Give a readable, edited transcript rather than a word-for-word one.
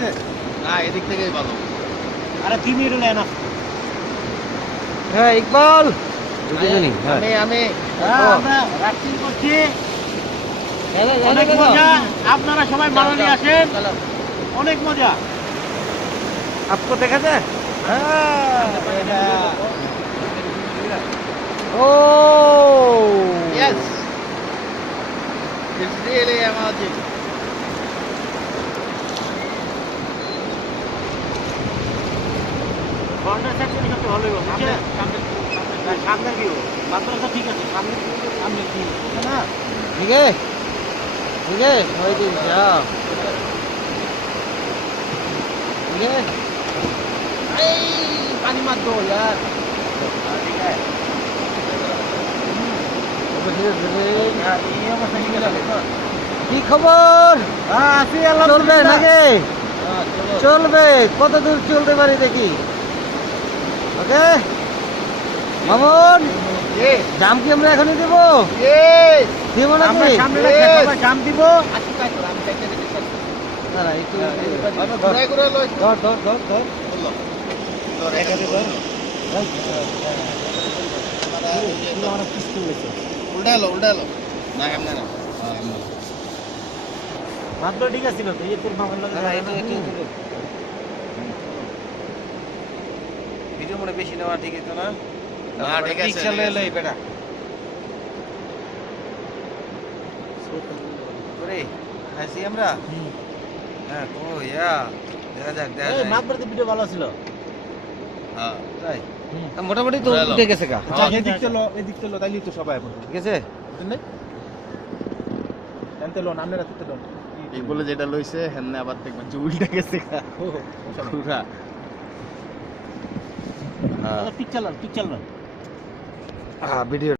থেকে? না এদিক থেকেই ভালো। আরে 3 মিনিট নেন না। হ্যাঁ ইকবাল আমি আমরা রাফটিং করছি। অনেক মজা। আপনারা সবাই মানালি আসেন। অনেক মজা। आपको देखा जाए ओ Yes. It's really amazing. ফ্রন্টের সাইড থেকে সবচেয়ে ভালো হবে। সামনের ভিউ মাত্রাটা ঠিক আছে। সামনের ভিউ না ठीक है वही दिन जाओ ठीक है पानी मत दो यार ঠিক আছে। কি খবর আছি চলবে নাকি চলবে কত দূর চলতে পারি দেখি ওকে মামুন দাম কি আমরা এখনই দেবো Yes. দেবো আমরা নাকি সামনে জাম দিব। আজকে কাজ করো আমি দেখতে দেখতে কাজ করো। দাঁড়া একটু আমি ঘুরাই ঘুরাই লই। ধর বললো। ধর এটা ধর। উল্টা এলো। না এমন না। হ্যাঁ এমন। মাত্র ঠিক আছে তো এই তোর মামার লাগে ভিডিও মনে বেশি নেওয়া ঠিক আছে না না ঠিক আছে। চলে এলো এই বেটা করে হাসি আমরা হ্যাঁ ও ইয়া দেখা যাক এই মাত্র তো ভিডিও ভালো ছিল। হ্যাঁ। তাই মোটামুটি তো ভালো। উঠে গেছে গা আচ্ছা, এদিক তেলো তাইলে তো সবাই এখন ঠিক আছে তেলো নামনে রাখতে তেলো এই বলে যেটা লইছে হেন্নে আবার দেখবেন যে উল্টা গেছে পুরা। হ্যাঁ পিকচার লন ভিডিও